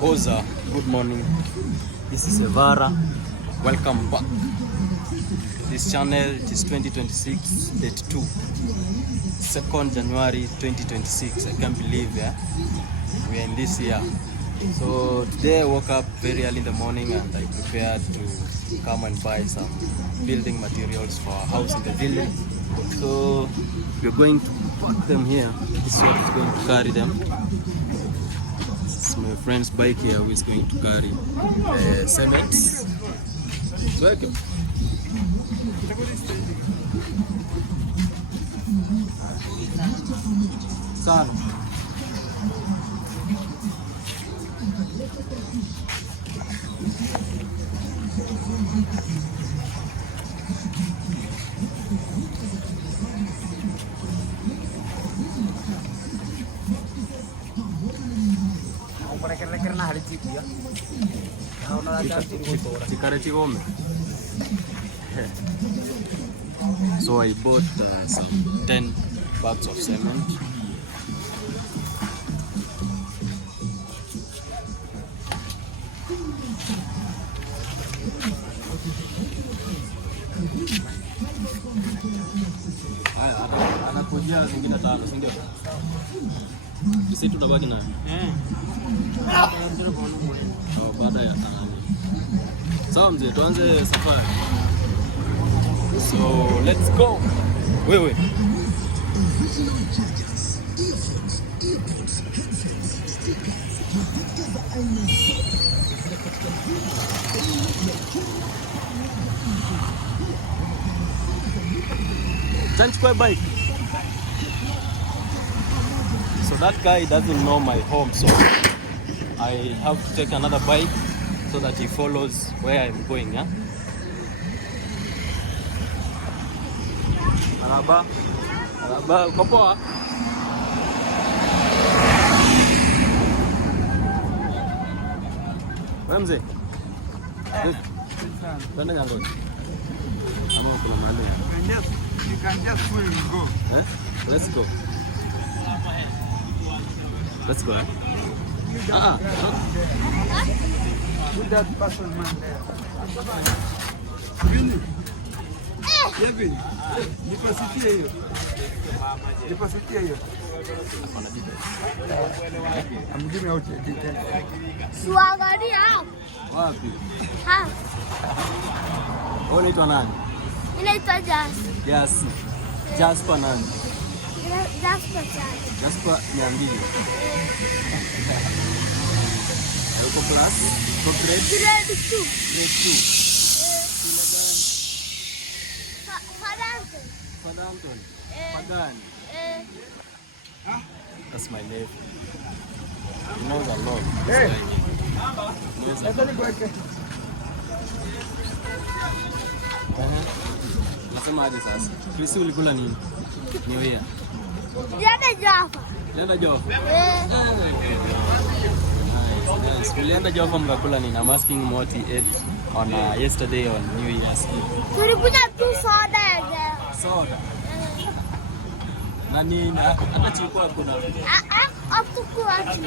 Oza, good morning. This is Evara. Welcome back. This channel is 2026, date 2, 2nd January 2026. I can't believe we are in this year. So today I woke up very early in the morning and I prepared to come and buy some building materials for our house in the village. So we're going to put them here. This is what is going to carry them. This is my friend's bike here who is going to carry cement. Welcome. Son. So I bought some 10 bags of cement. Anakujia zingine tano, si ndio? Sisi tunabaki nayo. Baada ya tano. Sawa mzee, tuanze safari. So let's go. Wewe. Chukua bike. So that guy doesn't know my home, so I have to take another bike so that he follows where I'm going. Araba, uko poa? Wewe mzee? Twende Nyangoni. You can just swim and go. Let's go. Let's go. Put that person man there. Kevin, nipositie hiyo. Nipositie hiyo. I'm giving out a detail. Suangalia hapo. Wapi? Ha. Wewe unaitwa nani? Inaitwa Jasper. Jasper nani? Jasper. Jasper niambie. Uko class? Uko grade 2. Grade 2. Padanton. Padan. That's my name. He knows a lot. Hey. Nasema aje sasa? Krisi ulikula nini? New Year. Jana Java. Jana Java. Yes, ulienda Java mkakula nini? I'm asking what he ate on yesterday on New Year's Eve. Tulikuja tu soda ya. Soda. Nani hata chukua kuna. Atukua tu.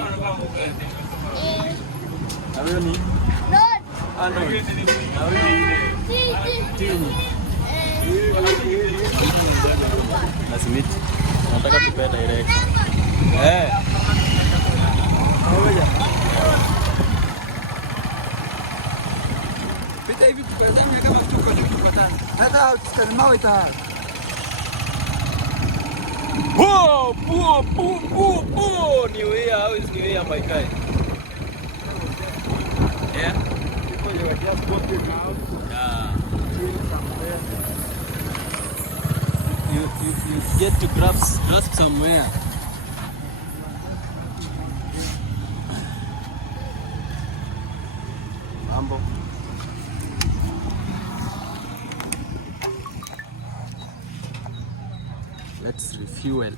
Na wewe ni? No. No. Na wewe ni? Tini. Nasimiti. Nataka tupe direct. Pita hivi tukazania kama tuko tukipatana. Hata tukalima ita. New Year, how is New Year, my guy? Yeah? People were just walking out. Yeah. Doing some you get to grasp somewhere. Mambo. Let's refuel.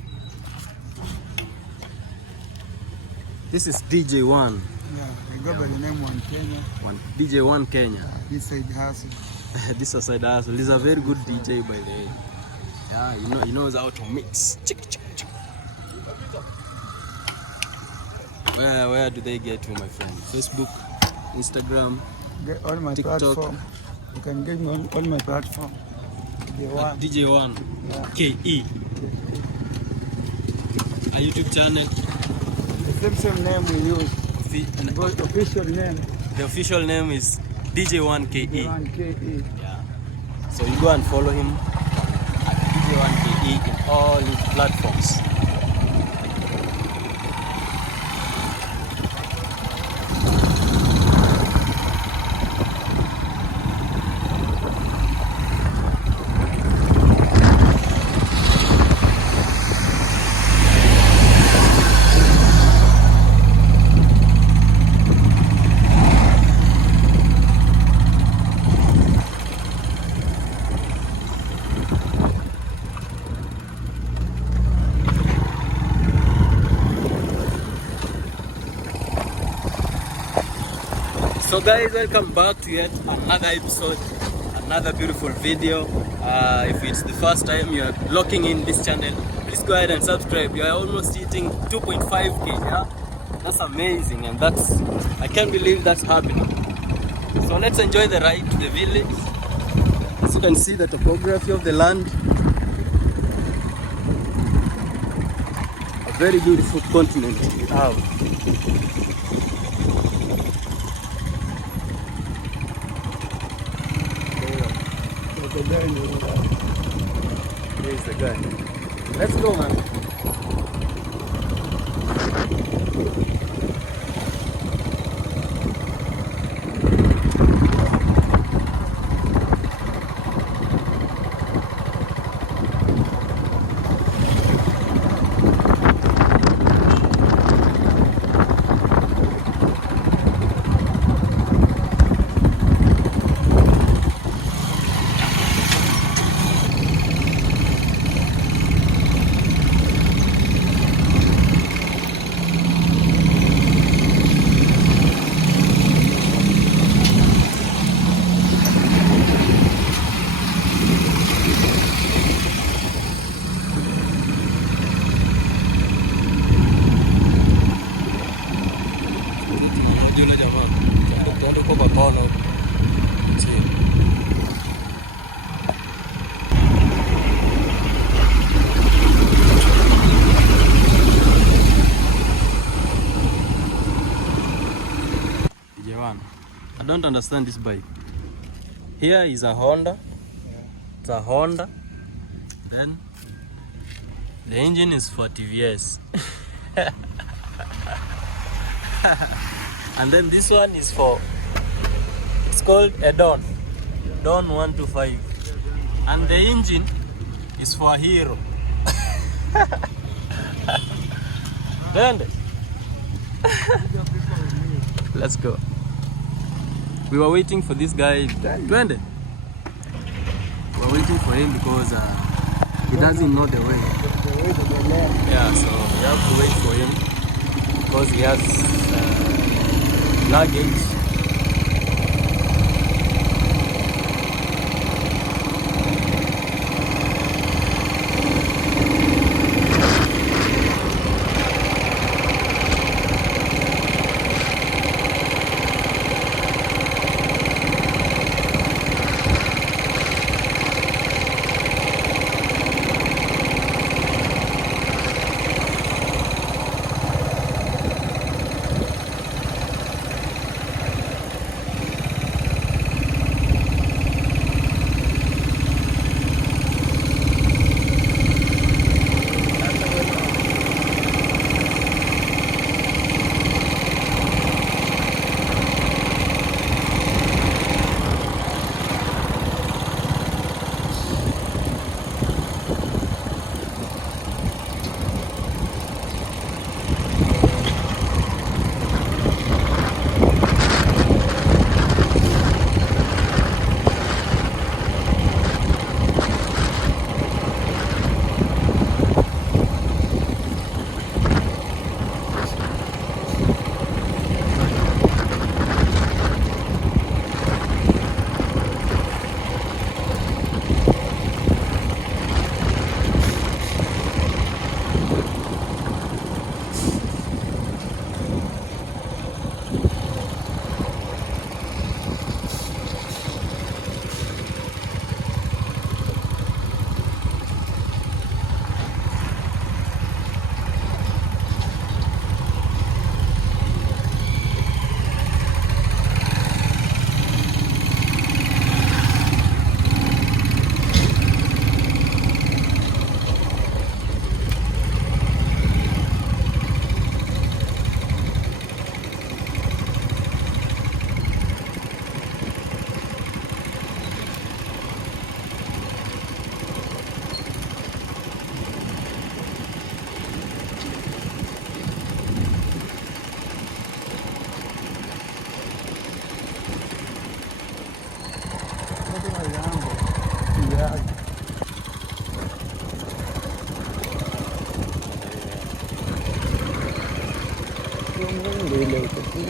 This is DJ1. Yeah, I go by the name One Kenya. DJ1 Kenya. This side hustle. This is side hustle. He's a very good DJ by the way. Yeah, he knows how to mix. Where do they get to, my friend? Facebook, Instagram, Get all my TikTok. platform. You can get me on all my platform. DJ1 Yeah. KE. A YouTube channel. The same name we use. But official name. The official name is DJ1 KE. One KE. Yeah. So you go and follow him at DJ1 KE in all his platforms. So guys, welcome back to yet another episode, another beautiful video. If it's the first time you are locking in this channel, please go ahead and subscribe. You are almost hitting 2.5k, yeah? That's amazing, and I can't believe that's happening. So let's enjoy the ride to the village. As you can see the topography of the land. A very beautiful continent we have. Here's the guy. Let's go, man. I don't understand this bike. Here is a Honda. It's a Honda. Then the engine is for TVS. And then this one is for, it's called a Don 125. And the engine is for a Hero. Then let's go. We were waiting for this guy. Twende. We were waiting for him because he doesn't know the way. Yeah, so we have to wait for him because he has luggage.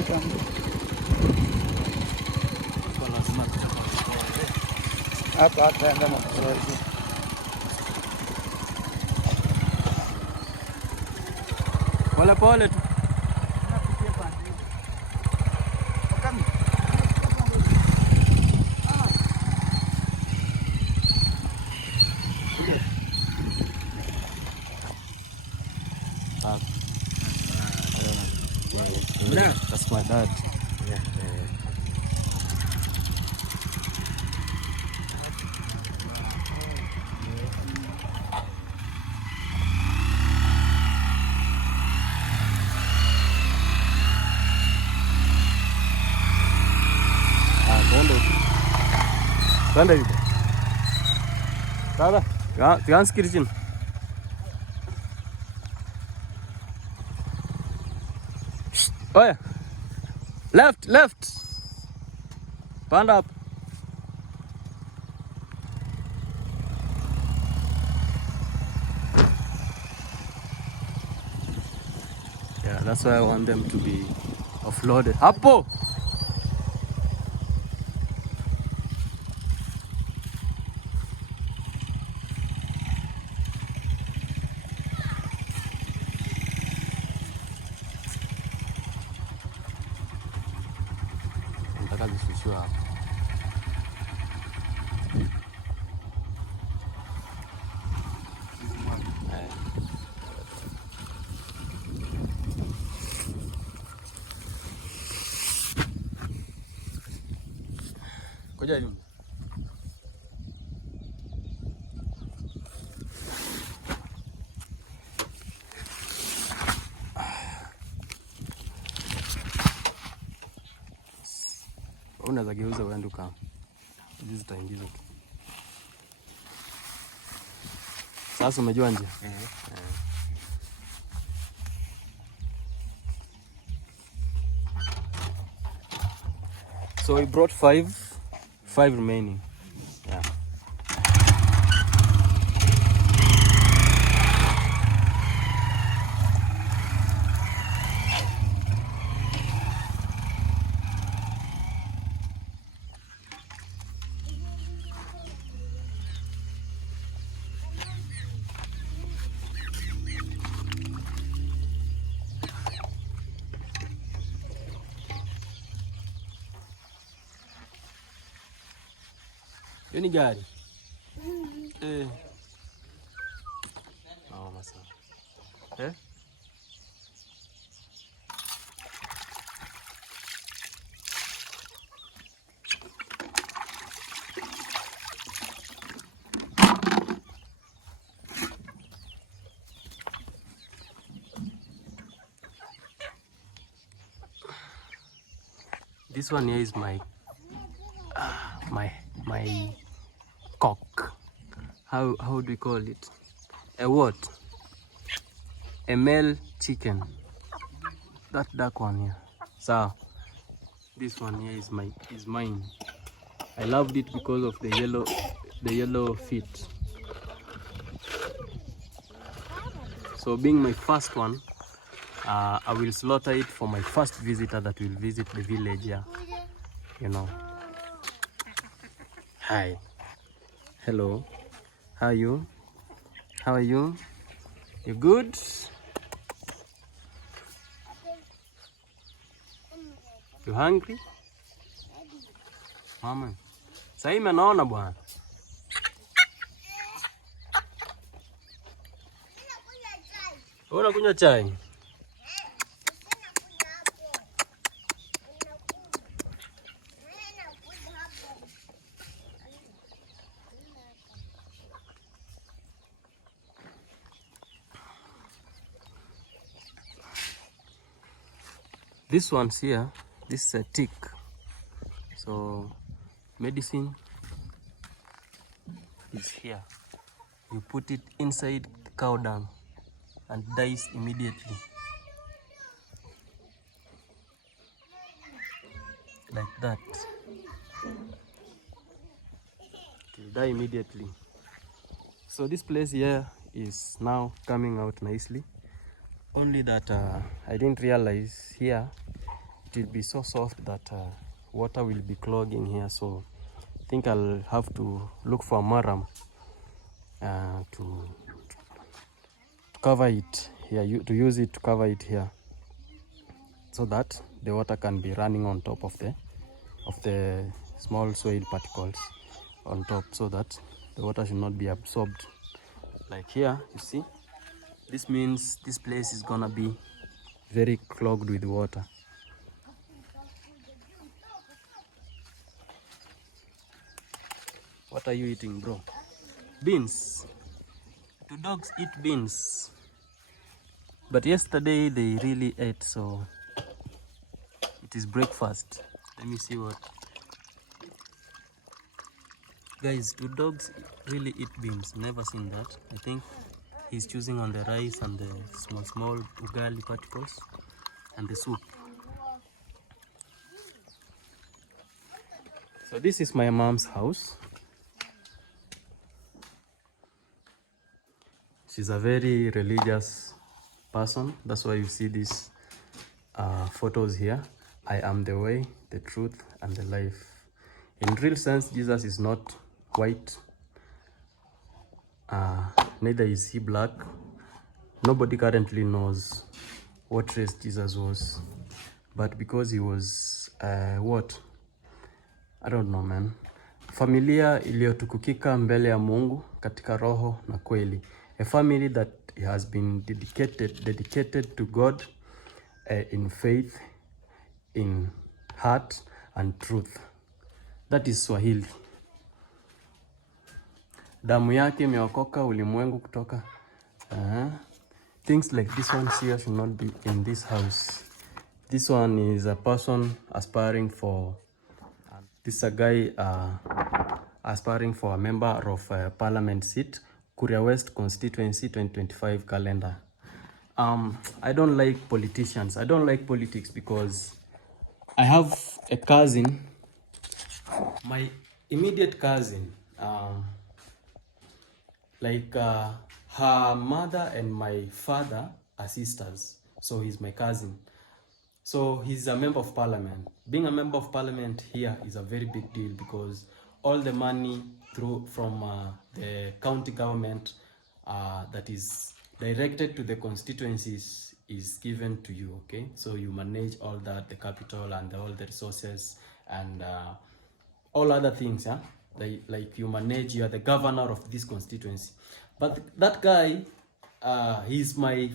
tangu. Kwa lazima kuchukua Hapa ataenda na kuzoezi. pole pole tu. That's my dad. Yeah. Twende hivi. Dada, tuanze chini. Oya. Left. Panda up. Yeah, that's why I want them to be offloaded. Hapo. Nataka zishushiwe hapa. Koja hivi. Unaweza geuza uende uka. Hizi zitaingizwa tu. Sasa umejua njia? So we brought five remaining. Yeah. Hiyo ni gari. Masa. This one here is my cock. How do we call it? A what? A male chicken. That dark one here. So this one here is mine. I loved it because of the yellow feet. So being my first one, I will slaughter it for my first visitor that will visit the village here. You know. Hi. Hello. How are you? How are you? You good? You hungry? Mama. Sasa naona bwana. Unakunywa chai? This one's here, this is a tick. So medicine is here. You put it inside the cow dung and dies immediately. Like that. It will die immediately. So this place here is now coming out nicely. Only that I didn't realize here it will be so soft that water will be clogging here, so I think I'll have to look for a maram to cover it here, to use it to cover it here, so that the water can be running on top of the small soil particles on top, so that the water should not be absorbed. Like here, you see, this means this place is gonna be very clogged with water. What are you eating, bro? Beans. Do dogs eat beans? But yesterday they really ate, so it is breakfast. Let me see what. Guys, do dogs really eat beans? Never seen that. I think he's choosing on the rice and the small ugali particles and the soup. So this is my mom's house. She's a very religious person. That's why you see these photos here. I am the way, the truth, and the life. In real sense, Jesus is not white. Neither is he black. Nobody currently knows what race Jesus was. But because he was, what? I don't know, man. Familia iliyotukukika mbele ya Mungu katika roho na kweli. A family that has been dedicated to God in faith, in heart and truth. That is Swahili. Damu yake imeokoka ulimwengu kutoka. Things like this one here should not be in this house. This one is a person aspiring for, this is a guy aspiring for a member of parliament seat, Kuria West constituency 2025 calendar. I don't like politicians. I don't like politics because I have a cousin, my immediate cousin, her mother and my father are sisters, so he's my cousin. So he's a member of parliament. Being a member of parliament here is a very big deal because all the money from the county government that is directed to the constituencies is given to you, okay? So you manage all that, the capital and all the resources and all other things, yeah? Like you manage, you are the governor of this constituency. But that guy, he's my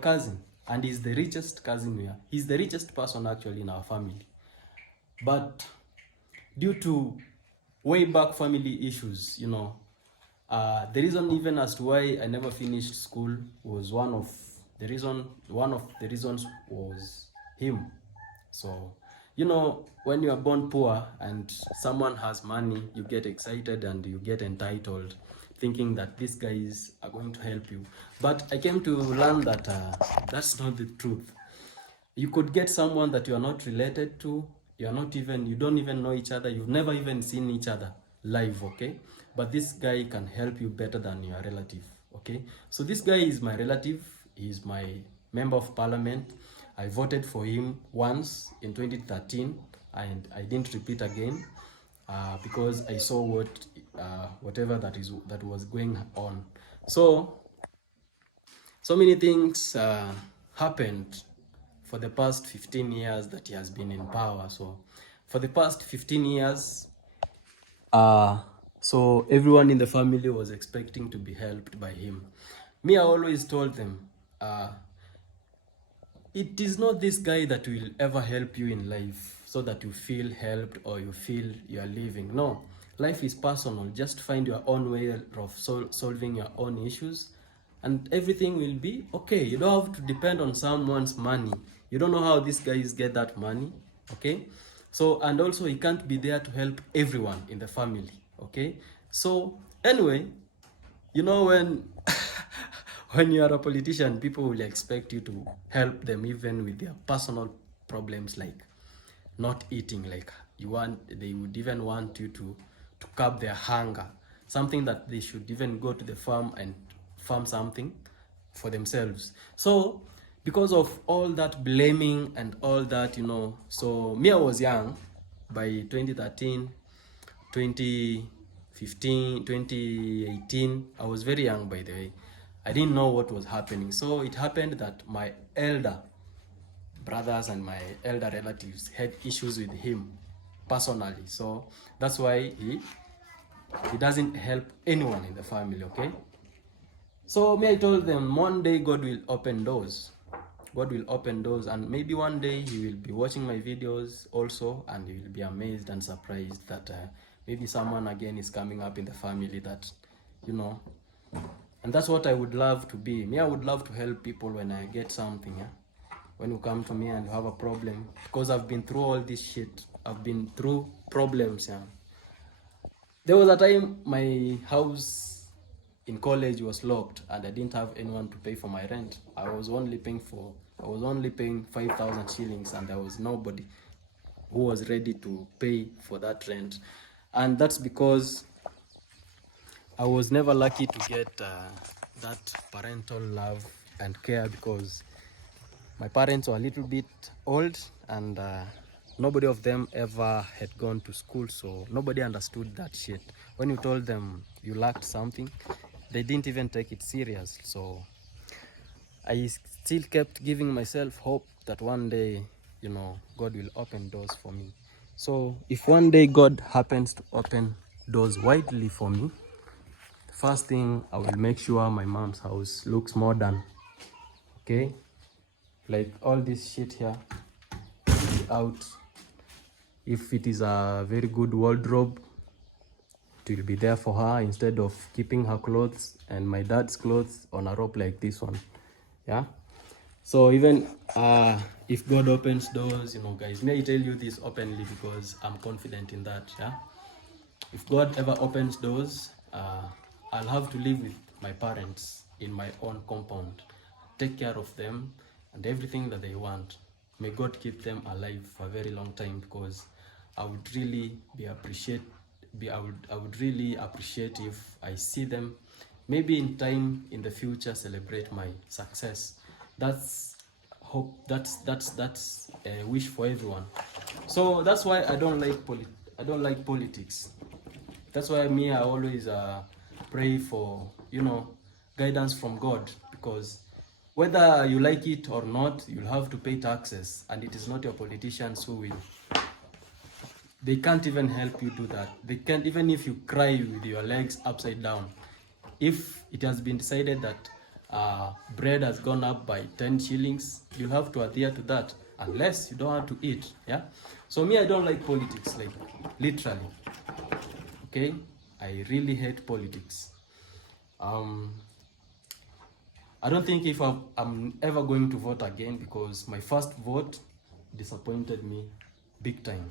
cousin, and he's the richest cousin we have. He's the richest person actually in our family. But due to way back family issues, you know, the reason even as to why I never finished school was one of the reasons was him. So, you know, when you are born poor and someone has money, you get excited and you get entitled, thinking that these guys are going to help you. But I came to learn that that's not the truth. You could get someone that you are not related to, you don't even know each other, you've never even seen each other live, okay? But this guy can help you better than your relative, okay? So this guy is my relative, he's my member of parliament. I voted for him once in 2013 and I didn't repeat again because I saw whatever that was going on. So many things happened for the past 15 years that he has been in power. So for the past 15 years, so everyone in the family was expecting to be helped by him. Me, I always told them, it is not this guy that will ever help you in life so that you feel helped or you feel you are living. No, life is personal. Just find your own way of solving your own issues and everything will be okay. You don't have to depend on someone's money. You don't know how these guys get that money, okay? So, and also he can't be there to help everyone in the family, okay? So anyway, you know, when you are a politician, people will expect you to help them even with their personal problems, like not eating, like they would even want you to curb their hunger, something that they should even go to the farm and farm something for themselves. So because of all that blaming and all that, you know. So me, I was young by 2013, 2015, 2018. I was very young, by the way. I didn't know what was happening. So it happened that my elder brothers and my elder relatives had issues with him personally. So that's why he doesn't help anyone in the family, okay? So me, I told them one day God will open doors. God will open doors, and maybe one day he will be watching my videos also, and he will be amazed and surprised that maybe someone again is coming up in the family that, you know. And that's what I would love to be. Me, I would love to help people when I get something, yeah? When you come to me and you have a problem, because I've been through all this shit. I've been through problems, yeah. There was a time my house in college was locked and I didn't have anyone to pay for my rent. I was only paying 5,000 shillings, and there was nobody who was ready to pay for that rent. And that's because I was never lucky to get that parental love and care, because my parents were a little bit old, and nobody of them ever had gone to school, so nobody understood that shit. When you told them you lacked something, they didn't even take it serious. So I still kept giving myself hope that one day, you know, God will open doors for me. So if one day God happens to open doors widely for me, the first thing, I will make sure my mom's house looks modern, okay? Like all this shit here out. If it is a very good wardrobe, it will be there for her, instead of keeping her clothes and my dad's clothes on a rope like this one. Yeah. So even if God opens doors, you know, guys, may I tell you this openly because I'm confident in that. Yeah. If God ever opens doors, I'll have to live with my parents in my own compound, take care of them and everything that they want. May God keep them alive for a very long time, because I would really I would really appreciate if I see them maybe in time in the future celebrate my success. That's hope. That's a wish for everyone. So that's why I don't like politics. That's why me, I always pray for, you know, guidance from God, because whether you like it or not, you'll have to pay taxes, and it is not your politicians who will. They can't even help you do that. They can't, even if you cry with your legs upside down. If it has been decided that bread has gone up by 10 shillings, you'll have to adhere to that, unless you don't want to eat. Yeah. So me, I don't like politics, like literally. Okay, I really hate politics. I don't think if I'm ever going to vote again, because my first vote disappointed me big time.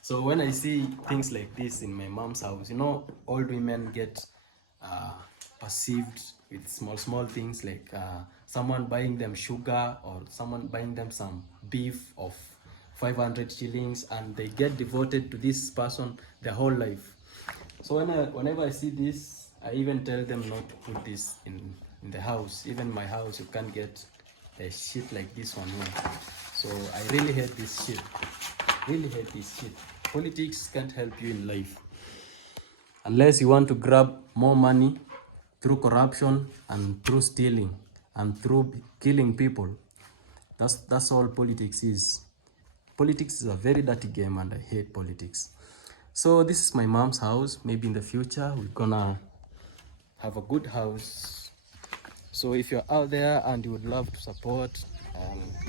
So when I see things like this in my mom's house, you know, old women get perceived with small things, like someone buying them sugar or someone buying them some beef of 500 shillings, and they get devoted to this person their whole life. So whenever I see this, I even tell them not to put this in the house. Even my house, you can't get a shit like this one here. So I really hate this shit. Really hate this shit. Politics can't help you in life, unless you want to grab more money through corruption and through stealing and through killing people. That's all politics is. Politics is a very dirty game, and I hate politics. So this is my mom's house. Maybe in the future we're gonna have a good house. So if you're out there and you would love to support,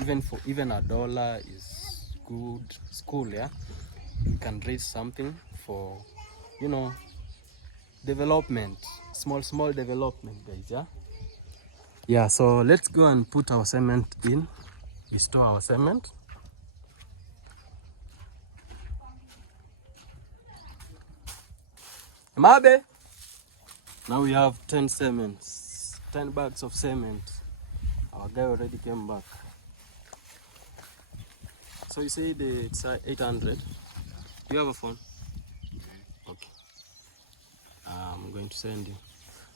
even $1 is good. It's cool, yeah. You can raise something for, you know, development, small development, guys. Yeah. So let's go and put our cement in. We store our cement. Mabe. Now we have 10 bags of cement. Our guy already came back. So you say it's 800. Do you have a phone? Okay. I'm going to send you.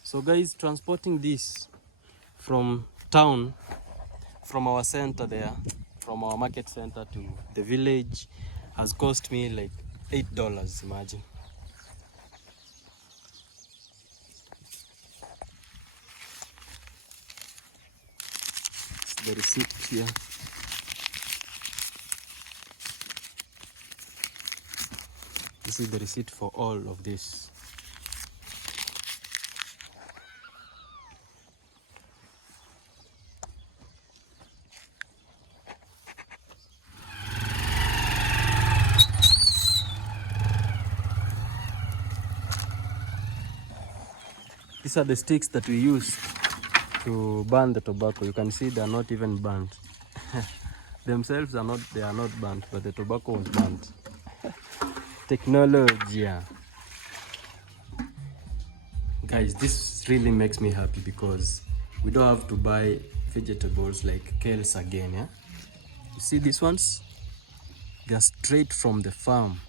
So guys, transporting this from town, from our center there, from our market center to the village, has cost me like $8. Imagine. It's the receipt here. This is the receipt for all of this. These are the sticks that we use to burn the tobacco. You can see they are not even burnt. Themselves are not, they are not burnt, but the tobacco was burnt. Technology. Guys, this really makes me happy because we don't have to buy vegetables like kales again. Yeah, you see these ones? They are straight from the farm.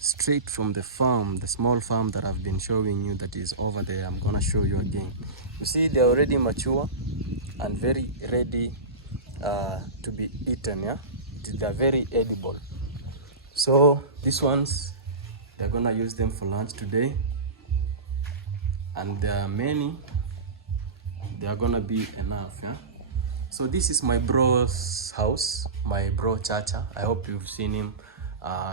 Straight from the farm, the small farm that I've been showing you that is over there. I'm gonna show you again. You see, they're already mature and very ready to be eaten. Yeah, they're very edible. So these ones, they're gonna use them for lunch today, and there are many. They are gonna be enough. Yeah. So this is my bro's house, my bro Chacha. I hope you've seen him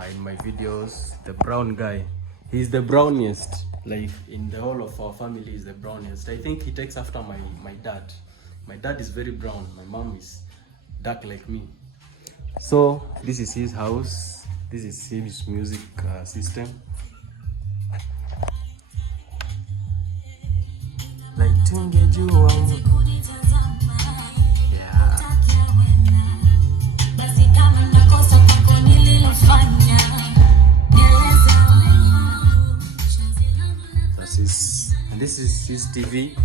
in my videos. The brown guy, he's the browniest, like in the whole of our family. Is the browniest. I think he takes after my dad. My dad is very brown, my mom is dark like me. So this is his house, this is his music system. This is his TV.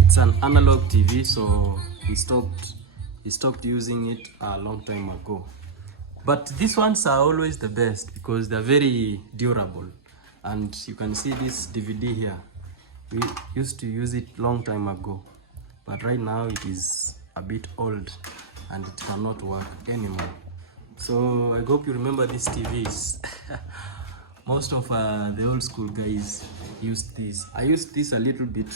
It's an analog TV, so he stopped using it a long time ago. But these ones are always the best because they're very durable. And you can see this DVD here. We used to use it long time ago, but right now it is a bit old and it cannot work anymore. So I hope you remember these TVs. Most of the old school guys used this. I used this a little bit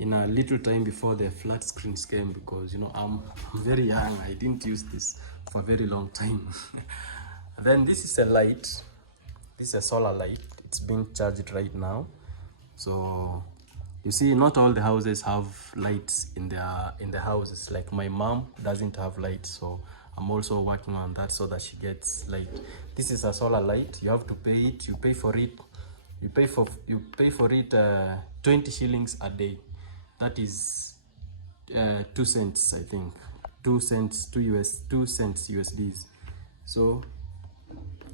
in a little time before the flat screens came, because you know I'm very young. I didn't use this for a very long time. Then this is a light. This is a solar light. It's being charged right now. So you see, not all the houses have lights in the houses. Like my mom doesn't have light, so I'm also working on that so that she gets light. This is a solar light. You have to pay it. You pay for it. You pay for it 20 shillings a day. That is 2 cents, I think. 2 cents, 2 cents USDs. So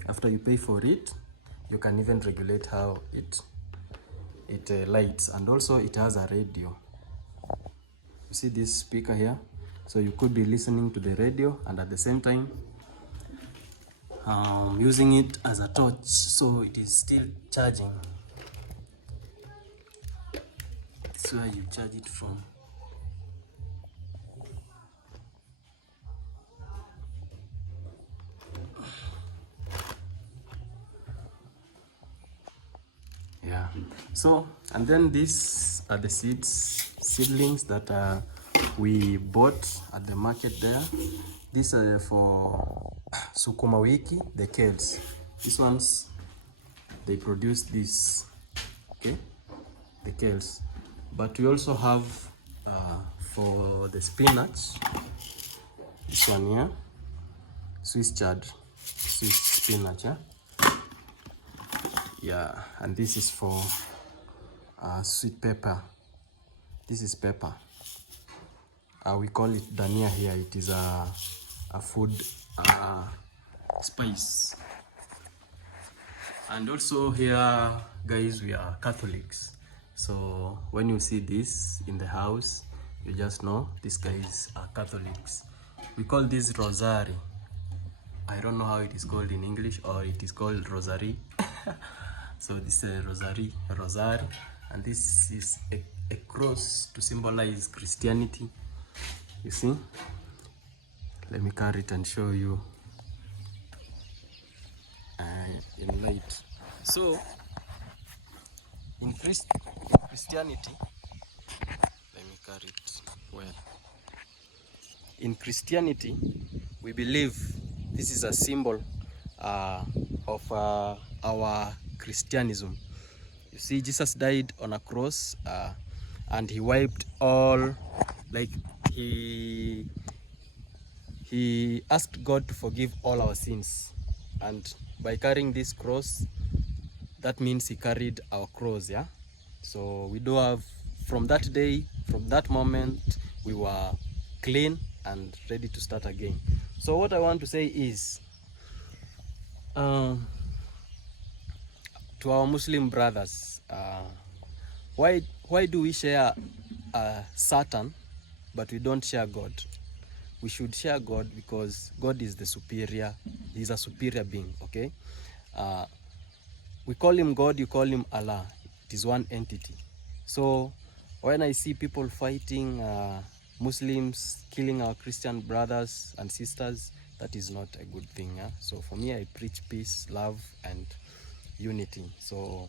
after you pay for it, you can even regulate how it lights, and also it has a radio. You see this speaker here, so you could be listening to the radio and at the same time using it as a torch, so it is still charging. That's where you charge it from. Yeah. So, and then these are the seedlings that we bought at the market there. These are for sukuma wiki, the kales. These ones, they produce this, okay, the kales. But we also have for the spinach, this one here, Swiss spinach, yeah. Yeah, and this is for sweet pepper. This is pepper. We call it dania here. It is a food spice. And also here, guys, we are Catholics. So when you see this in the house, you just know these guys are Catholics. We call this rosary. I don't know how it is called in English, or it is called rosary. So this is rosary, and this is a cross to symbolize Christianity. You see? Let me carry it and show you in light. So, in Christianity, let me carry it well. In Christianity, we believe this is a symbol of our Christianism. You see, Jesus died on a cross and he wiped all, like he asked God to forgive all our sins. And by carrying this cross, that means he carried our cross, yeah? So we do have, from that day, from that moment, we were clean and ready to start again. So what I want to say is, to our Muslim brothers, why do we share Satan but we don't share God? We should share God because God is the superior. He's a superior being, okay? We call him God, you call him Allah. It is one entity. So when I see people fighting, Muslims killing our Christian brothers and sisters, that is not a good thing. Yeah? So for me, I preach peace, love, and unity. So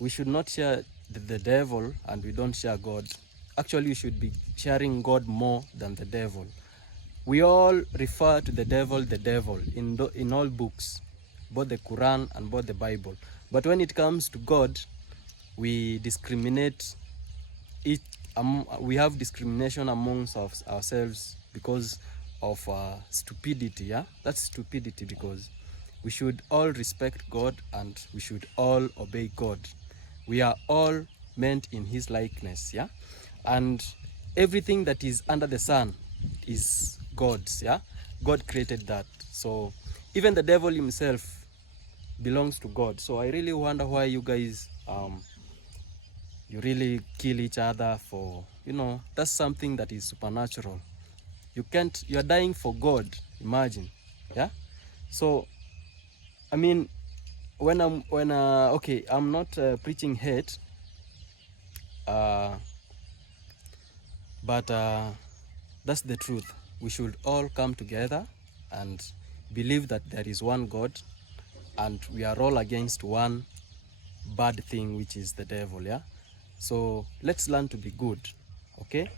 we should not share the devil and we don't share God. Actually, we should be sharing God more than the devil. We all refer to the devil in all books, both the Quran and both the Bible. But when it comes to God, we discriminate it. We have discrimination amongst ourselves because of stupidity. Yeah, that's stupidity, because we should all respect God and we should all obey God. We are all meant in his likeness, yeah, and everything that is under the sun is God's, yeah. God created that. So even the devil himself belongs to God. So I really wonder why you guys you really kill each other for, you know, that's something that is supernatural. You're dying for God, imagine, yeah. So I mean, okay, I'm not preaching hate, but that's the truth. We should all come together and believe that there is one God and we are all against one bad thing, which is the devil, yeah. So let's learn to be good, okay?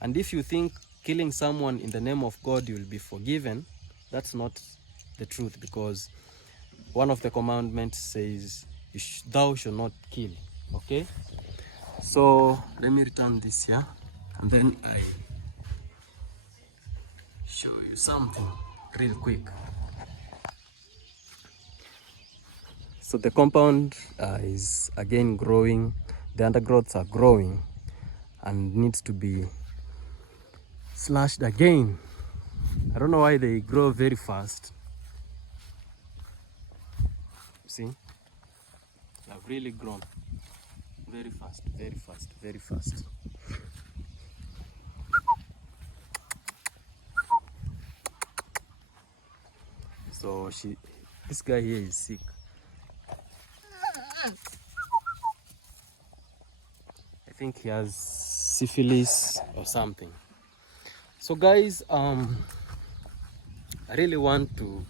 And if you think killing someone in the name of God you will be forgiven, that's not the truth, because one of the commandments says thou shalt not kill, okay? So let me return this here and then I show you something real quick. So the compound is again growing. The undergrowths are growing and needs to be slashed again. I don't know why they grow very fast. See, they have really grown very fast, very fast, very fast. So this guy here is sick. I think he has syphilis or something. So guys, I really want to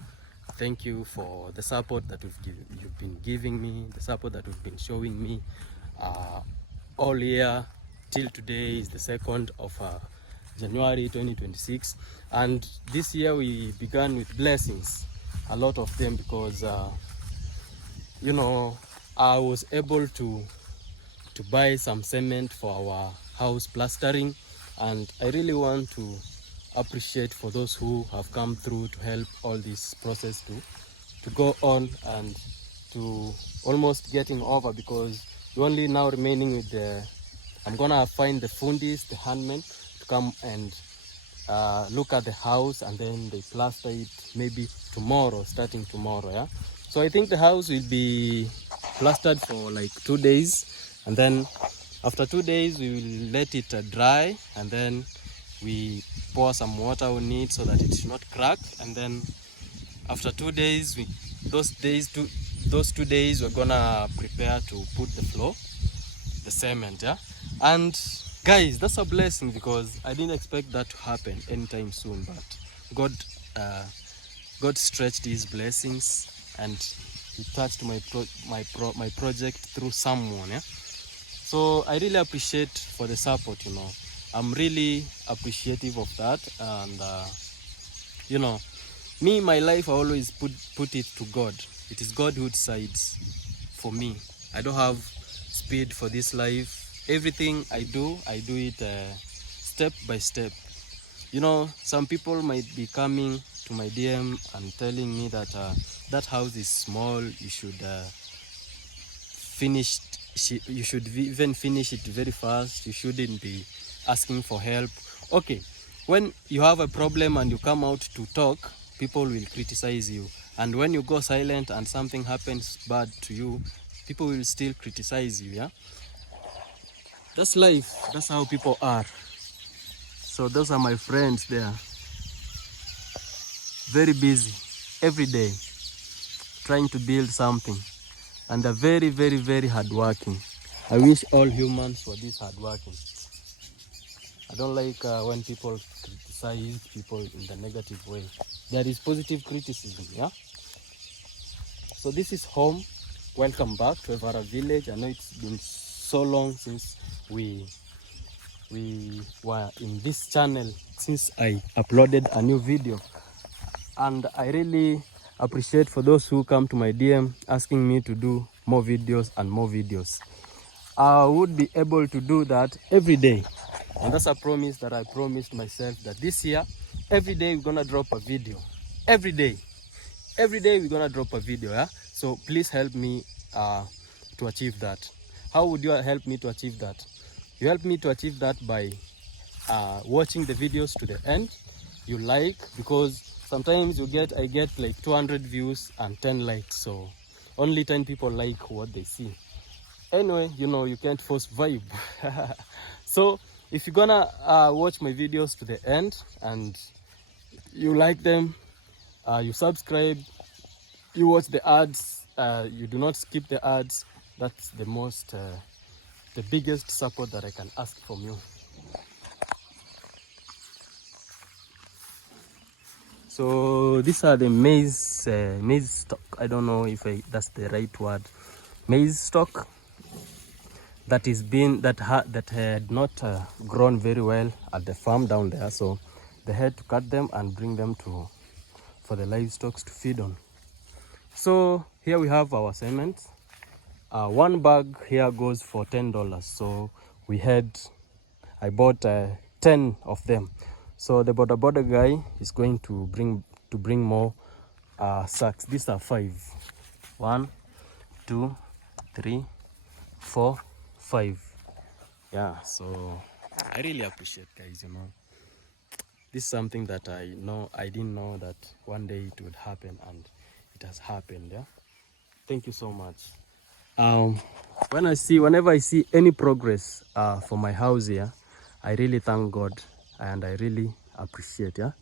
thank you for the support that you've been giving me, the support that you've been showing me all year till today is the 2nd of January 2026, and this year we began with blessings, a lot of them, because you know, I was able to buy some cement for our house plastering, and I really want to appreciate for those who have come through to help all this process to go on and to almost getting over, because we're only now remaining with I'm gonna find the fundis, the handmen, to come and look at the house, and then they plaster it maybe tomorrow, starting tomorrow, yeah. So I think the house will be plastered for like 2 days, and then after 2 days we will let it dry, and then we pour some water on it so that it should not crack, and then after 2 days, those 2 days we're gonna prepare to put the the cement, yeah. And guys, that's a blessing because I didn't expect that to happen anytime soon, but God stretched his blessings and he touched my project through someone, yeah. So I really appreciate for the support, you know. I'm really appreciative of that. And you know, me, my life, I always put it to God. It is God who decides for me. I don't have speed for this life. Everything I do it step by step. You know, some people might be coming to my DM and telling me that that house is small, you should you should even finish it very fast, you shouldn't be asking for help. Okay, when you have a problem and you come out to talk, people will criticize you, and when you go silent and something happens bad to you, people will still criticize you, yeah. That's life, that's how people are. So those are my friends there, very busy every day trying to build something, and they're very, very, very hardworking. I wish all humans were this hardworking. I don't like when people criticize people in the negative way. There is positive criticism, yeah. So this is home. Welcome back to Evara village. I know it's been so long since we were in this channel, since I uploaded a new video, and I really appreciate for those who come to my DM asking me to do more videos and more videos. I would be able to do that every day, and that's a promise that I promised myself, that this year every day we're gonna drop a video. Every day we're gonna drop a video, yeah. So please help me to achieve that. How would you help me to achieve that? You help me to achieve that by watching the videos to the end. You like, because sometimes I get like 200 views and 10 likes, so only 10 people like what they see. Anyway, you know, you can't force vibe. So if you're gonna watch my videos to the end and you like them, you subscribe, you watch the ads, you do not skip the ads, that's the biggest support that I can ask from you. So these are the maize stock. I don't know if that's the right word. Maize stock that had not grown very well at the farm down there. So they had to cut them and bring them for the livestock to feed on. So here we have our cement. One bag here goes for $10. So I bought 10 of them. So the border guy is going to bring more sacks. These are 5. 1, 2, 3, 4, 5. Yeah, so I really appreciate, guys, you know. This is something that I didn't know that one day it would happen, and it has happened, yeah. Thank you so much. Whenever I see any progress for my house here, I really thank God and I really appreciate, yeah.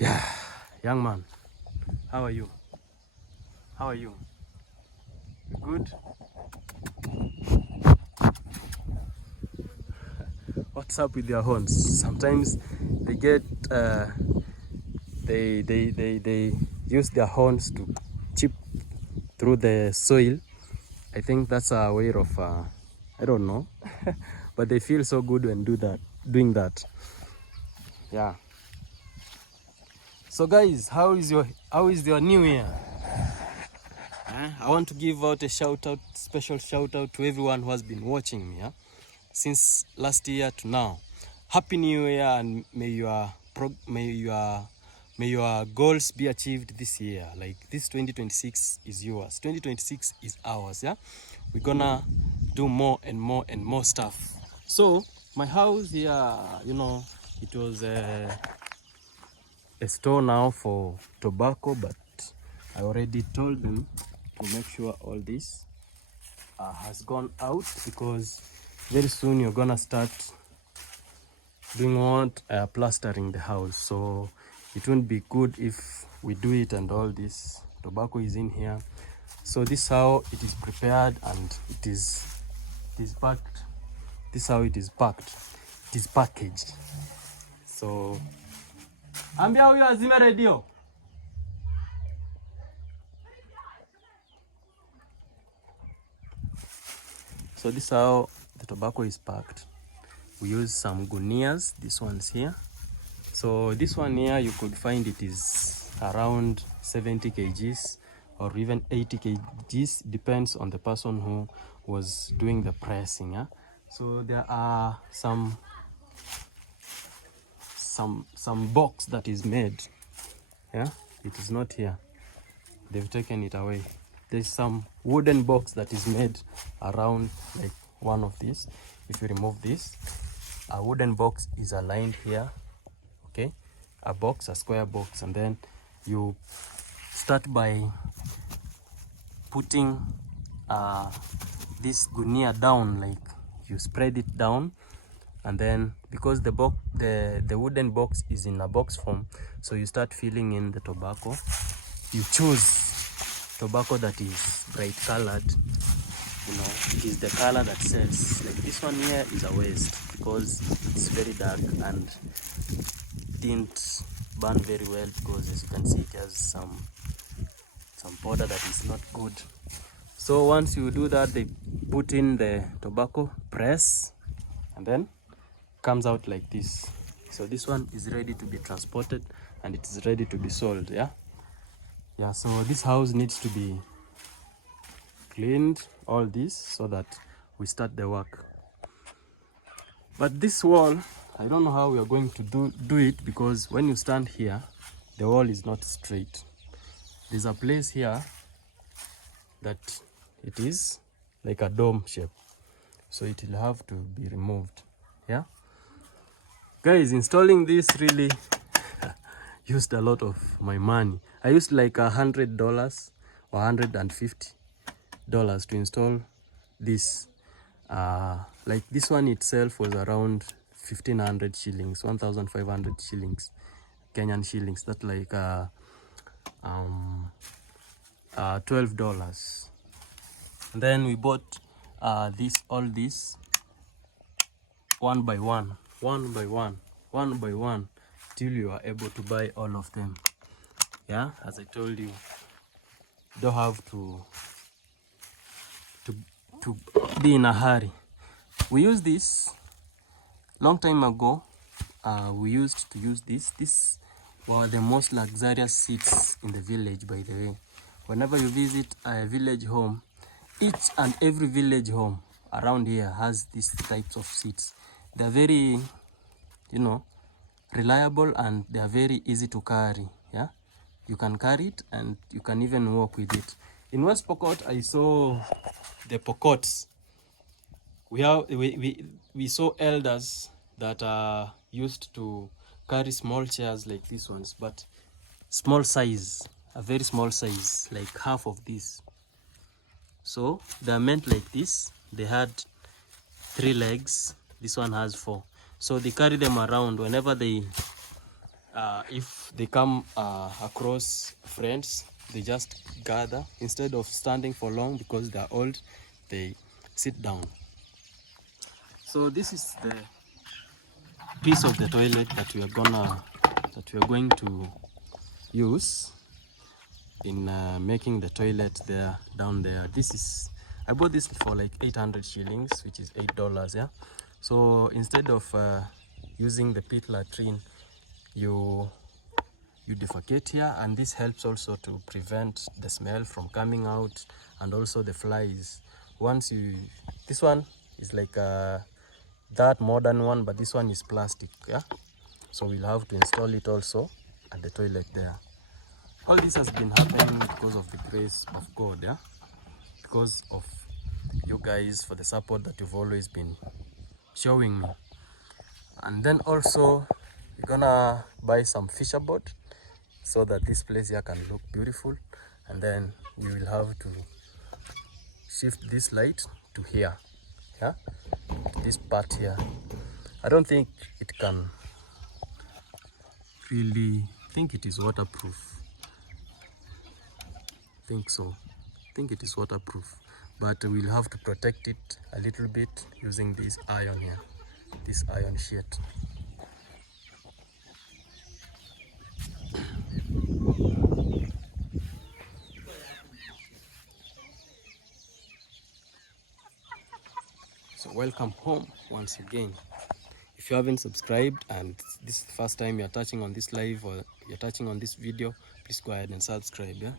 Yeah, young man, how are you? How are you? You good? What's up with their horns? Sometimes they get they use their horns to chip through the soil. I think that's a way of I don't know, but they feel so good when doing that. Yeah. So guys, how is your new year? I want to give out a special shout out to everyone who has been watching me, yeah? Since last year to now. Happy New Year, and may your goals be achieved this year. Like, this 2026 is yours. 2026 is ours, yeah? We're gonna do more and more and more stuff. So my house here, you know, it was a store now for tobacco, but I already told them to make sure all this has gone out, because very soon you're gonna start doing plastering the house. So it won't be good if we do it and all this tobacco is in here. So this is how it is prepared, and it is it is packed. This is how it is packed. It is packaged. So ambia huyo azime radio. So this is how the tobacco is packed. We use some gunias, this one's here. So this one here, you could find it is around 70 kgs or even 80 kgs, depends on the person who was doing the pressing. Yeah? So there are some box that is made. Yeah, it is not here. They've taken it away. There's some wooden box that is made around like one of these. If you remove this, a wooden box is aligned here. Okay, a square box, and then you start by putting this gunia down, like you spread it down, and then because the wooden box is in a box form, so you start filling in the tobacco. You choose tobacco that is bright colored, you know, it is the color that sells. Like this one here is a waste because it's very dark and didn't burn very well, because as you can see it has some powder that is not good. So once you do that, they put in the tobacco, press, and then comes out like this. So this one is ready to be transported and it is ready to be sold. Yeah, so this house needs to be cleaned, all this, so that we start the work. But this wall, I don't know how we are going to do it, because when you stand here, the wall is not straight. There's a place here that it is like a dome shape, so it will have to be removed. Yeah, guys, installing this really used a lot of my money. I used like $100 or $150 to install this. Like this one itself was around 1,500 shillings, 1,500 shillings, Kenyan shillings. That's like $12. And then we bought all this one by one, till you are able to buy all of them. Yeah, as I told you, you don't have to be in a hurry. We use this long time ago. We used to use this. This were the most luxurious seats in the village, by the way. Whenever you visit a village home, each and every village home around here has these types of seats. They're very, reliable, and they are very easy to carry. Yeah, you can carry it and you can even walk with it. In West Pokot, I saw the Pokots. We saw elders that are used to carry small chairs like these ones, but small size, a very small size, like half of this. So they are meant like this. They had 3 legs. This one has 4. So they carry them around whenever they if they come across friends, they just gather. Instead of standing for long because they are old, they sit down. So this is the piece of the toilet that we are going to use in making the toilet there, down there. I bought this for like 800 shillings, which is $8. Yeah, so instead of using the pit latrine, you defecate here, and this helps also to prevent the smell from coming out, and also the flies. This one is like that modern one, but this one is plastic. Yeah, so we'll have to install it also at the toilet there. All this has been happening because of the grace of God. Yeah, because of you guys, for the support that you've always been showing me. And then also we're gonna buy some fisher board so that this place here can look beautiful. And then we will have to shift this light to here, yeah, this part here. I don't think it can really, think it is waterproof. Think so. Think it is waterproof, but we'll have to protect it a little bit using this iron here, this iron sheet. So welcome home once again. If you haven't subscribed and this is the first time you're touching on this live or you're touching on this video, please go ahead and subscribe, yeah?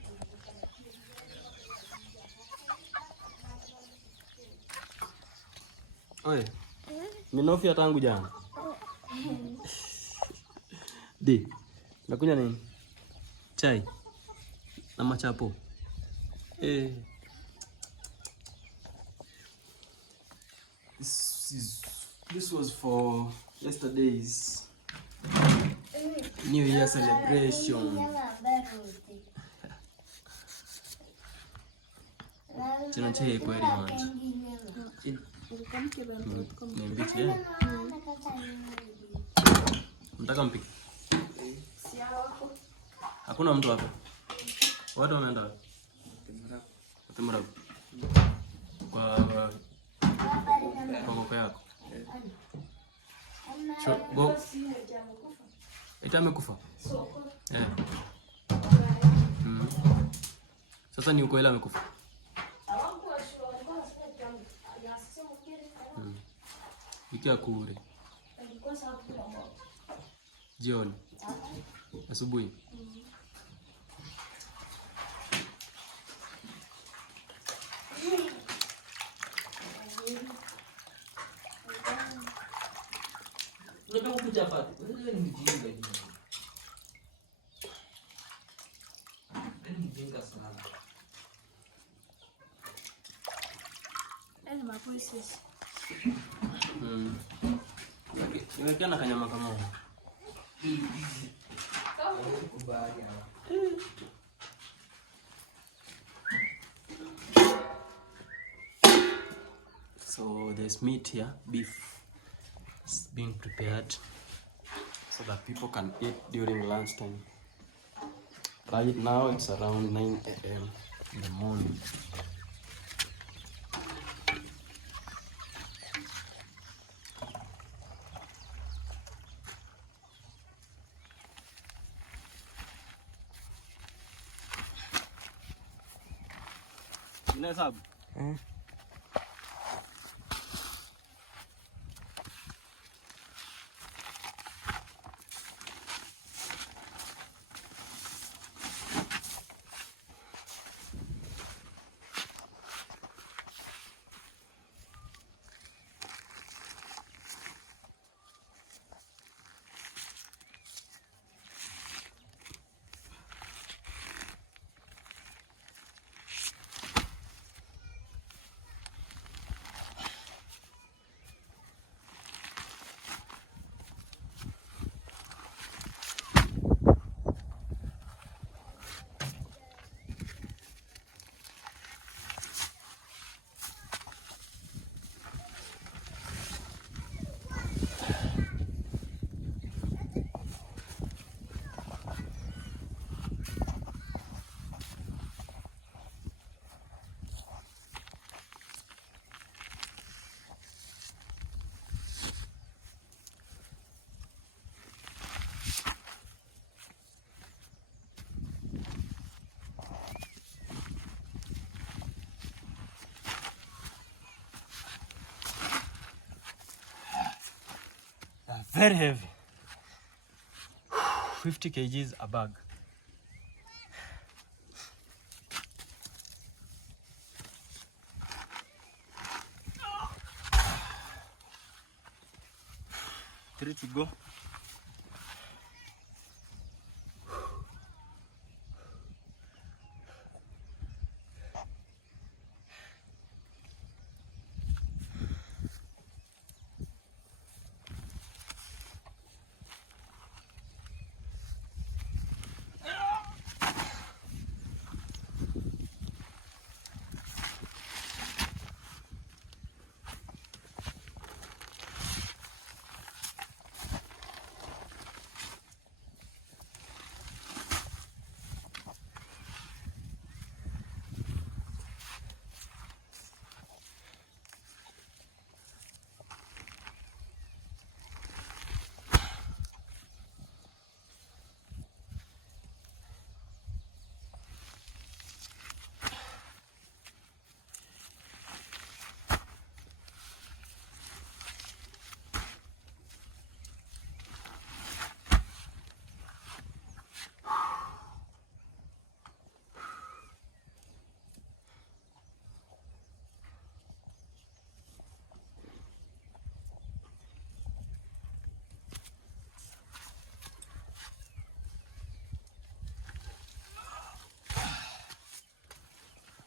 Oye, minofia tangu jana. Di, nakunywa nini? Chai na machapo. This was for yesterday's New Year celebration. Chino chai kwa hili mwanzo. Mbichi ya? Mtaka mpiki? Hakuna mtu hapa? Watu wameenda wapi? Murabu. Kwa koko yako. Go. Ita amekufa? Eh. Sasa ni ukweli amekufa? Ikia kure. Jioni. Asubuhi. Nimekiana kanyama kamoja. So there's meat here, beef is being prepared so that people can eat during lunchtime. Right now it's around 9 a.m. in the morning. Very heavy. 50 kgs a bag. Ready to go.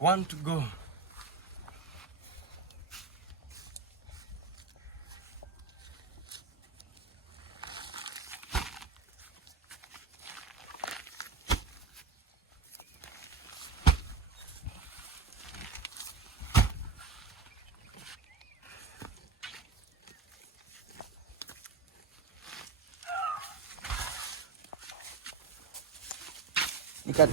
One to go. Ikat.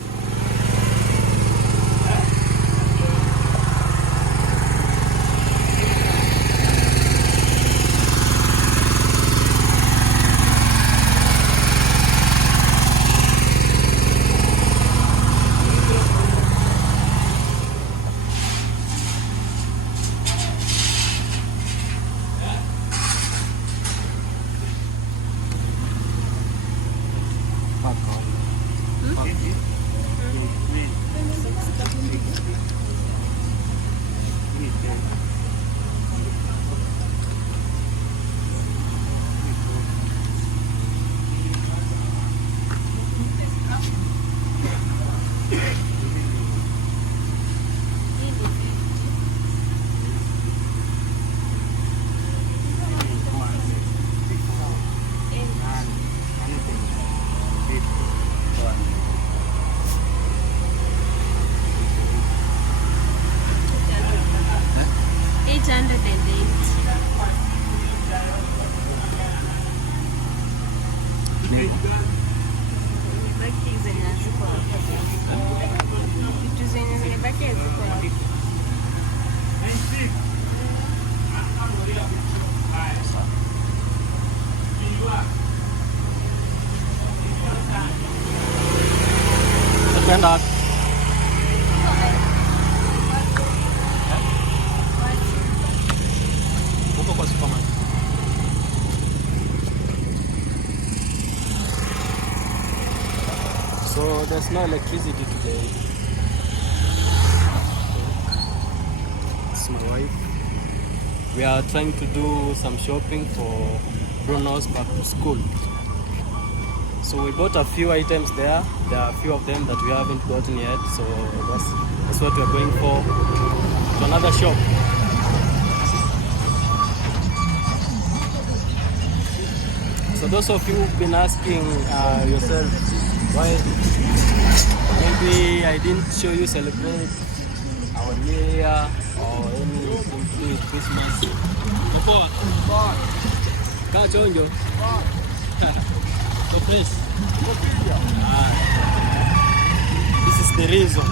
Kwenda huko kwa supermarket. So there's no electricity today. It's my wife. We are trying to do some shopping for Brunno's back to school. So we bought a few items there. There are a few of them that we haven't gotten yet. So that's what we're going for. To another shop. So those of you who've been asking yourself why maybe I didn't show you celebrate our New Year or anything to do with Christmas. Kaa chonjo. So fresh. This is the reason.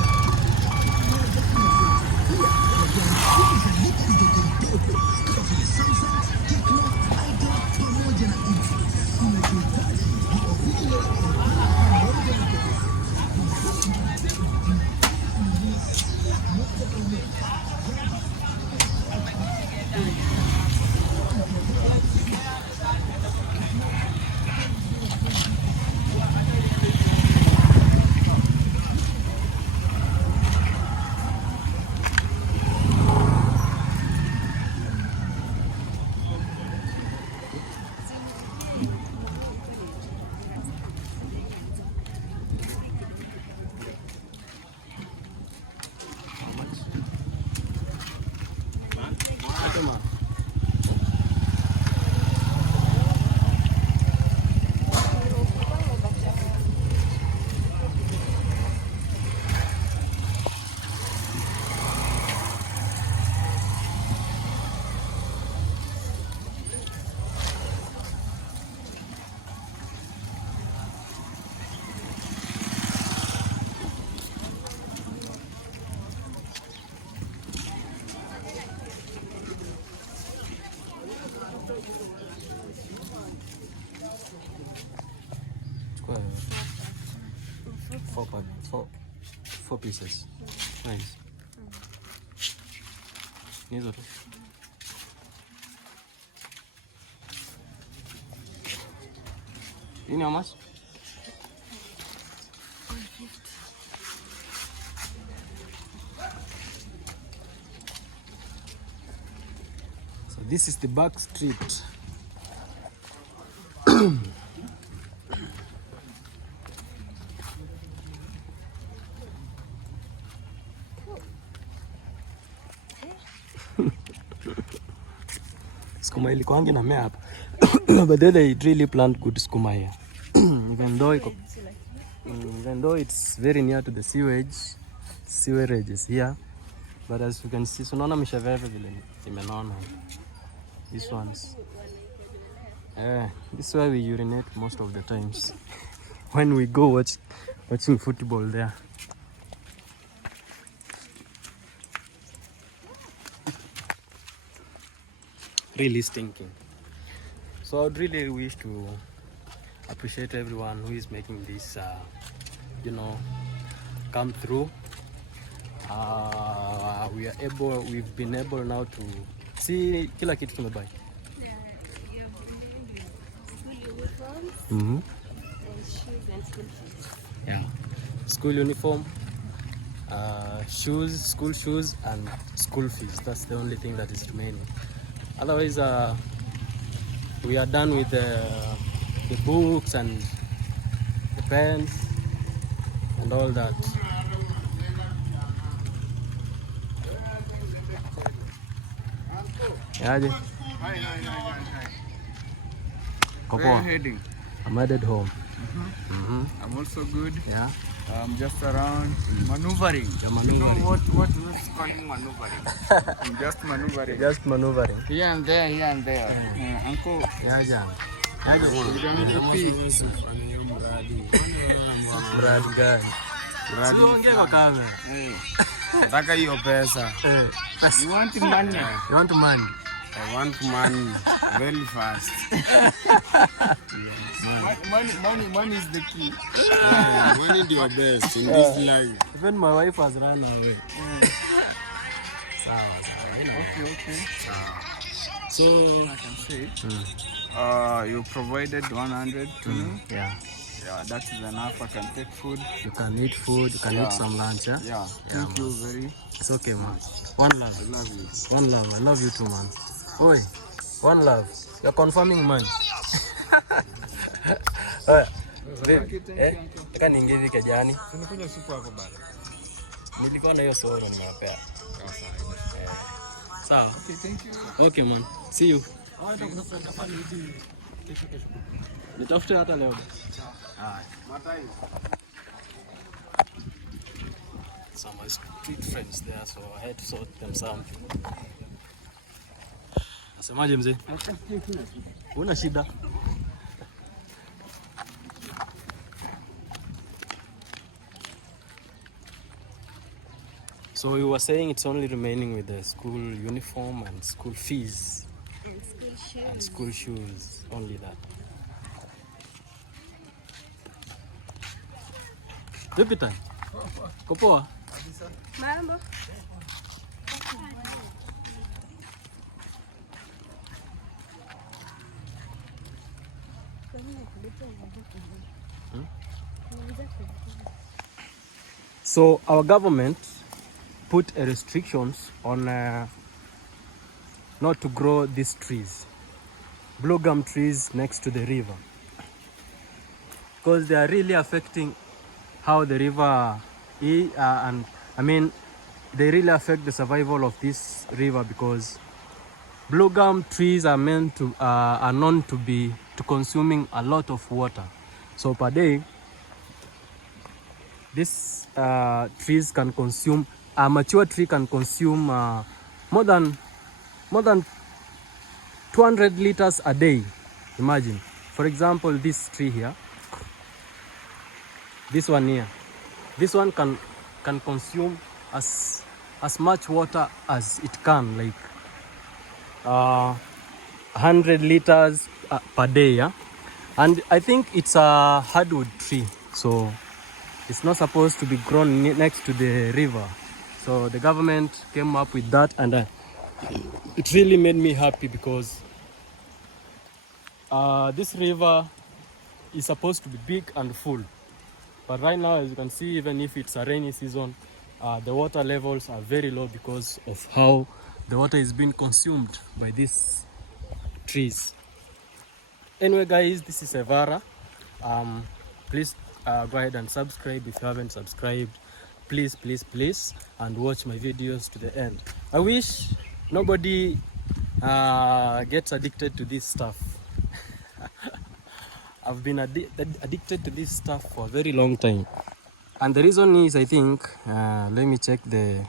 Four pieces. Nice. Hizo tu. You know how much? So this is the back street. sukuma ilikuwangi na mea hapa. But then they really plant good sukuma here. Even though it's very near to the sewerage is here. But as you can see, so unaona misheveve vile zimenona. These ones. This is where we urinate most of the times. When we go watching football there. Really stinking. So I'd really wish to appreciate everyone who is making this, come through. We've been able now to see kila kitu tumebuy. Yeah, you have school uniforms and shoes and school shoes. Yeah, school uniform, shoes, school shoes, and school fees. That's the only thing that is remaining. Otherwise, we are done with the books and the pens and all that. Yeah, Hi. Kopo. Where are you heading? I'm headed home. I'm also good. Yeah. I'm just around maneuvering. You're You know maneuvering. what is calling maneuvering? I'm just maneuvering. Just maneuvering. Here and there. Uncle, Yeah, Jan. we're going to pee. Mradi gani? Usiongee kwa kamera. Nataka hiyo pesa. You want money? You want money? I want money very fast. Money is the key. Money is your best in this life. Even my wife has run away. Okay. So I can say, you provided 100 to me. Yeah. Yeah, that is enough. I can take food. You can eat food, you can eat some lunch, yeah? Yeah, thank you very. It's okay, man. One love. I love you. One love. I love you too, man. Oi, one love. You're confirming, man. Taka niingie hivi kejani. Nikunywe supu hapo bado. Nilikuwa na hiyo soro nimewapea. Sawa. Okay, thank you. Okay, man. See you. Nitafute hata leo. Some of my street friends there, so I had to sort them something. Nasemaje mzee? Una shida? So you were saying it's only remaining with the school uniform and school fees and school shoes, only that. Vipi tani? Kopoa? Mambo. So our government put a restrictions on not to grow these trees, blue gum trees next to the river, because they are really affecting how the river is, and I mean they really affect the survival of this river, because blue gum trees are meant to are known to consuming a lot of water. So per day, these trees can consume, a mature tree can consume more than 200 liters a day. Imagine, for example, this tree here, this one here, this one can consume as much water as it can, like 100 liters per day, yeah? And I think it's a hardwood tree, so it's not supposed to be grown next to the river. So the government came up with that, and it really made me happy, because this river is supposed to be big and full. But right now, as you can see, even if it's a rainy season, the water levels are very low because of how the water is being consumed by these trees. Anyway guys, this is Evara. Please go ahead and subscribe if you haven't subscribed. Please, and watch my videos to the end. I wish nobody gets addicted to this stuff. I've been addicted to this stuff for a very long time. And the reason is, I think, let me check the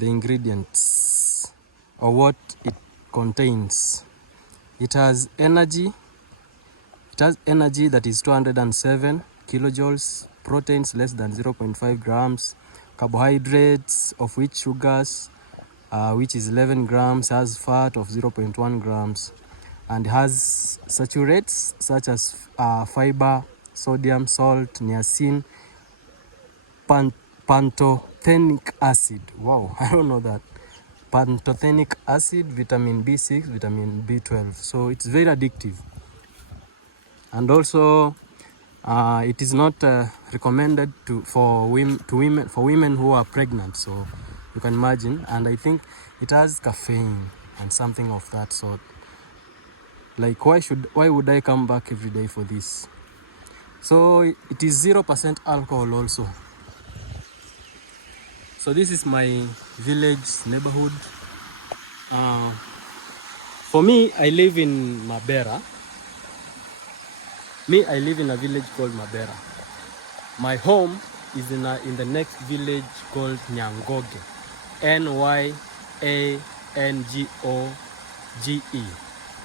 ingredients or what it contains. It has energy. It has energy that is 207 kilojoules, proteins less than 0.5 grams, carbohydrates of which sugars, which is 11 grams, has fat of 0.1 grams, and has saturates such as fiber, sodium, salt, niacin, pantothenic acid. Wow, I don't know that. Pantothenic acid, vitamin B6, vitamin B12. So it's very addictive. And also it is not recommended for women who are pregnant, so you can imagine. And I think it has caffeine and something of that sort. Like, why would I come back every day for this? So it is 0% alcohol also. So this is my village neighborhood. For me, I live in Mabera. I live in a village called Mabera. My home is in the next village called Nyangoge. Nyangoge.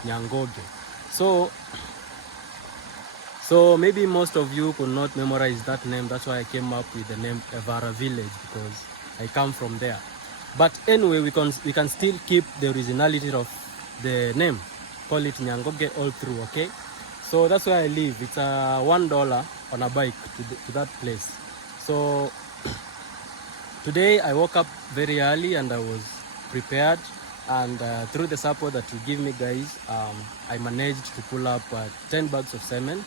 Nyangoge. So maybe most of you could not memorize that name. That's why I came up with the name Evara village, because I come from there. But anyway, we can still keep the originality of the name. Call it Nyangoge all through, okay? So that's where I live. It's $1 on a bike to that place. So today I woke up very early and I was prepared, and through the support that you give me, guys, I managed to pull up 10 bags of cement,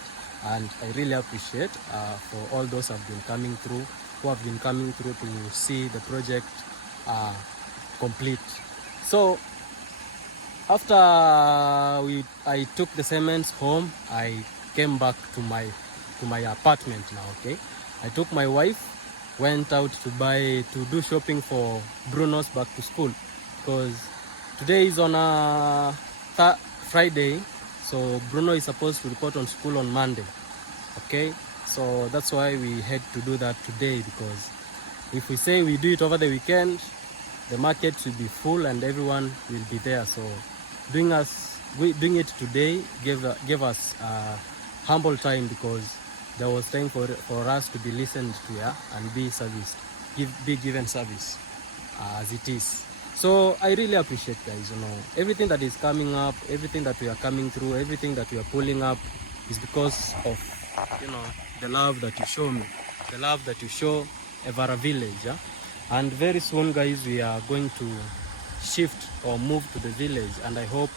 and I really appreciate for all those who have been coming through to see the project complete. So after I took the cements home, I came back to my apartment now, okay? I took my wife, went out to do shopping for Brunno's back to school, because today is on a Friday, so Brunno is supposed to report on school on Monday, okay? So that's why we had to do that today, because if we say we do it over the weekend, the market will be full and everyone will be there. So doing it today gave us humble time, because there was time for us to be listened to, yeah, and be given service as it is. So I really appreciate, guys, everything that is coming up, everything that we are coming through, everything that we are pulling up is because of the love that you show me, the love that you show Evara village, yeah? And very soon, guys, we are going to shift or move to the village, and I hope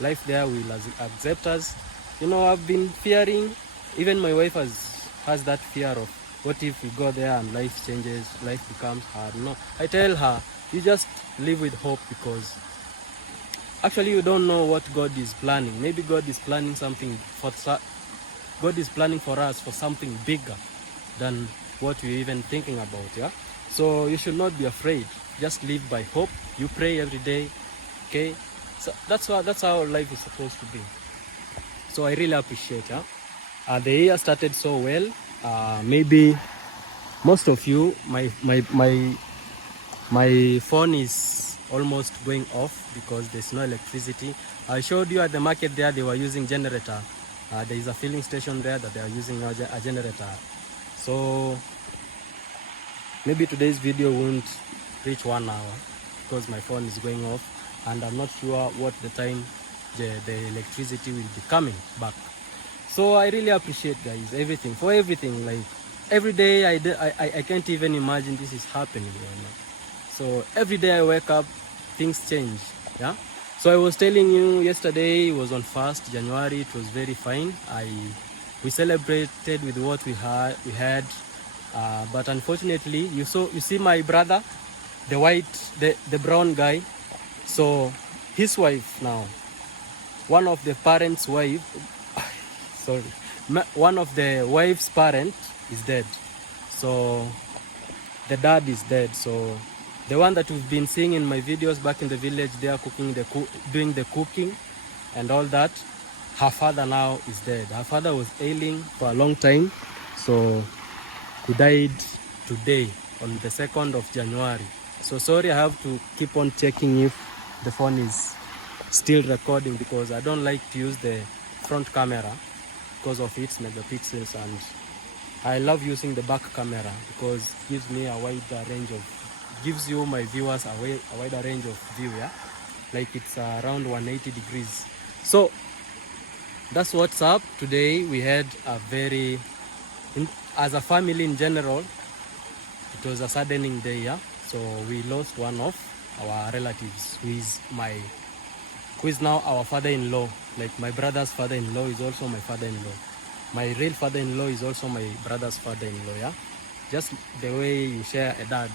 life there will accept us. I've been fearing, even my wife has that fear of, what if we go there and life changes, life becomes hard? No, I tell her, you just live with hope, because actually you don't know what God is planning. Maybe God is planning for us for something bigger than what we're even thinking about, yeah? So you should not be afraid. Just live by hope. You pray every day, okay? So that's how life is supposed to be. So I really appreciate, yeah? The year started so well. Maybe most of you, my phone is almost going off because there's no electricity. I showed you at the market there, they were using generator. There is a filling station there that they are using a generator. So maybe today's video won't reach 1 hour because my phone is going off, and I'm not sure what the time the electricity will be coming back. So I really appreciate, guys, everything. Like every day I can't even imagine this is happening, So every day I wake up, things change, yeah? So I was telling you yesterday, it was on 1st January, it was very fine. We celebrated with what we had, but unfortunately, you see my brother, the brown guy. So his wife now, one of the parents' wife, one of the wife's parent is dead. So the dad is dead. So The one that we've been seeing in my videos back in the village, they are cooking doing the cooking and all that. Her father now is dead. Her father was ailing for a long time, so he died today on the 2nd of January. So sorry, I have to keep on checking if the phone is still recording, because I don't like to use the front camera because of its megapixels, and I love using the back camera because it gives me a wider range of, gives you my viewers a wider range of view, yeah, like it's around 180 degrees. So that's what's up today. We had a very, as a family in general, it was a saddening day, yeah. So we lost one of our relatives who is now our father-in-law. Like my brother's father-in-law is also my father-in-law. My real father-in-law is also my brother's father-in-law, yeah. Just the way you share a dad.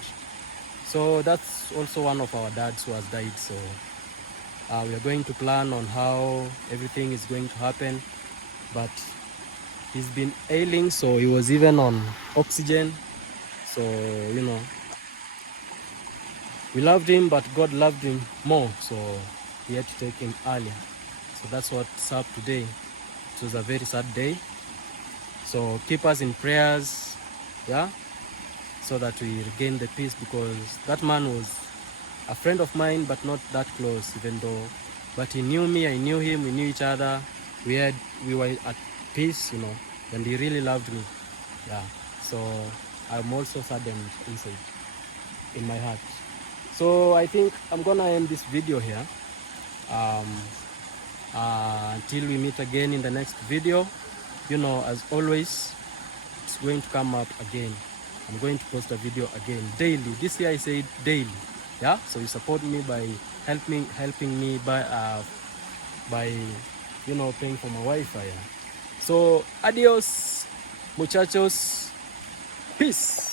So that's also one of our dads who has died. So we are going to plan on how everything is going to happen, but he's been ailing, so he was even on oxygen. So you know, we loved him, but God loved him more, so we had to take him earlier. So that's what's up today. It was a very sad day, so keep us in prayers, yeah, so that we regain the peace, because that man was a friend of mine, but not that close, even though, but he knew me, I knew him, we knew each other, we were at peace, you know, and he really loved me, yeah. So I'm also saddened inside, in my heart. So I think I'm gonna end this video here, until we meet again in the next video. You know, as always, it's going to come up again. I'm going to post a video again daily. This year I said daily, yeah. So you support me by helping me by you know, paying for my Wi-Fi, yeah? So adios muchachos, peace.